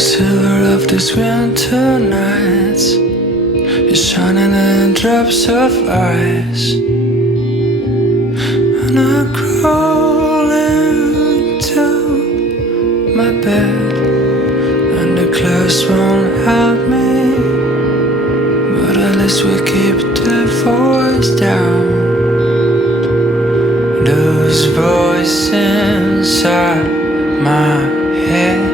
silver of these winter nights, you're shining in drops of ice. And I crawl into my bed, and the clouds won't help me, but at least we keep the voice down. Those voices inside my head,